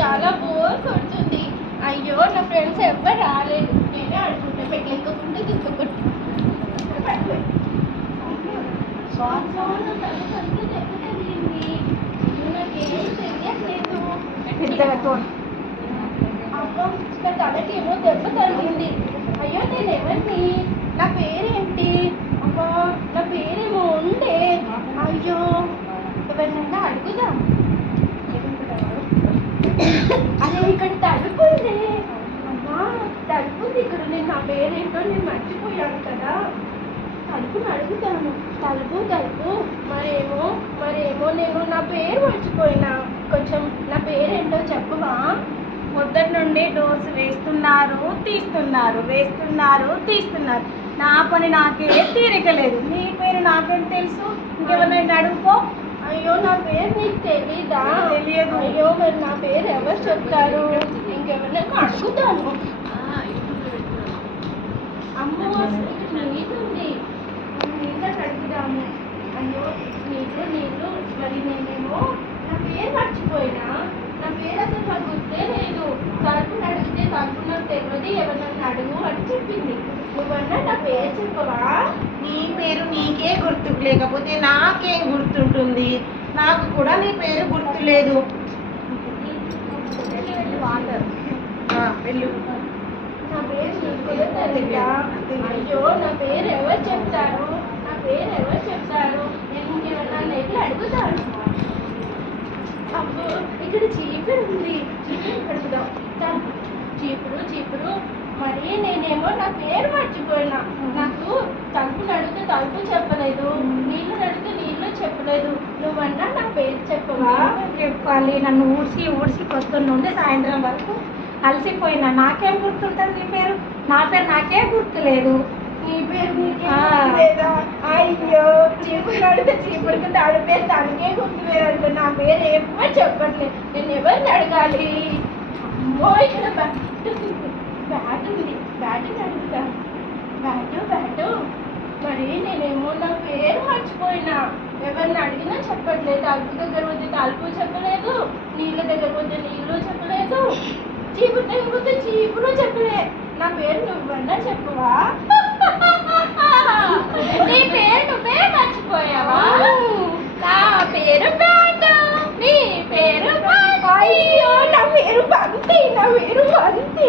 చాలా బోర్ కొడుతుంది. అయ్యో నా ఫ్రెండ్స్ ఎవ్వరు రాలేదు. నేనే ఆడుకుంటా పెట్టి ఇంకొకటి ఇంకొకటి నాకేం తెలియట్లేదు. అబ్బా నా తలకి ఏమో దెబ్బ తగిలింది. అయ్యో నేను ఎవరిని? నా పేరేంటి? అబ్బా నా పేరేమో ఉండే. అయ్యో ఎవరినైనా అడుగుదాం. అదే ఇక్కడ తలుపు అమ్మా తలుపు ఇక్కడ. నేను నా పేరేంటో నేను మర్చిపోయాను కదా. తలుపుని అడుగుతాను. తలుపు తలుపు. మరేమో మరేమో నేను నా పేరు మర్చిపోయినా. కొంచెం నా పేరేంటో చెప్పవా? పొద్దున్న నుండి డోర్స్ వేస్తున్నారు తీస్తున్నారు వేస్తున్నారు తీస్తున్నారు. నా పని నాకే తీరిక లేదు నీ పేరు నాకేం తెలుసు? ఇంకెవరినైనా అడుగుకో. అయ్యో నా పేరు నీకు తెలీదా? తెలియదు. అయ్యో మరి నా పేరు ఎవరు చెప్తారు? ఇంకెవరైనా అడుగుతాను. అమ్మో ఇక్కడ నీళ్ళు కడుగుదాము. అయ్యో నీళ్ళు నీళ్ళు. మరి నేనేమో నా పేరు మర్చిపోయినా. నా పేరు అసలు నాకు గుర్తే లేదు. తలుపుని అడిగితే తలుపు నాకు తెలియదు ఎవరినైనా అడుగు అని చెప్పింది. నువ్వన్నా నా పేరు చెప్పవా? పేరు నీకే గుర్తు లేకపోతే నాకేం గుర్తుంటుంది? నాకు కూడా నీ పేరు గుర్తులేదు. ఆ, వెళ్ళు. నా? అయ్యో నా పేరు ఎవరు చెప్తారు? నా పేరు ఎవరు చెప్తారు? నేను అడుగుతాను? అబ్బో ఇక్కడ చీపురు ఉంది చీపురు అడుగుదాం చాలు. చీపురు చీపురు. మరి నేనేమో నా పేరు మర్చిపోయినా. నాకు తలుపులు అడిగితే తలుపు చెప్పలేదు నీళ్ళు అడిగితే నీళ్ళు చెప్పలేదు. నువ్వన్నా నా పేరు చెప్పవా? చెప్పాలి. నన్ను ఊడ్చి ఊడ్చి పొద్దున్న నుండి సాయంత్రం వరకు అలసిపోయినా. నాకేం గుర్తుంటుంది నీ పేరు? నా పేరు నాకే గుర్తులేదు. నీ పేరు నీకే. గుర్తులేదా? అయ్యో చీపురు అడిగితే చీపురుకి దాని పేరు తనకే గుర్తులేదంట నా పేరు ఎవ్వరు చెప్పట్లేదు. నేను ఎవరిని అడగాలి? అమ్మో ఇక్కడ బ్యాట్ ఉంది బ్యాట్ అడుగుతా బ్యాటు. బ్యాటు మరి నేనేమో నా పేరు మర్చిపోయినా. ఎవరిని అడిగినా చెప్పట్లేదు. అల్పు దగ్గర పోతే తలుపు చెప్పలేదు. నీళ్ళ దగ్గర పోతే నీళ్ళు చెప్పలేదు. చీపురు దగ్గర పోతే చీపురు చెప్పలే. నా పేరు నువ్వన్నా చెప్పవా? నీ పేరు నువ్వే మర్చిపోయావా? నా పేరు బ్యాటు. నీ పేరు అయ్యో నా పేరు బంతి నా పేరు బంతి.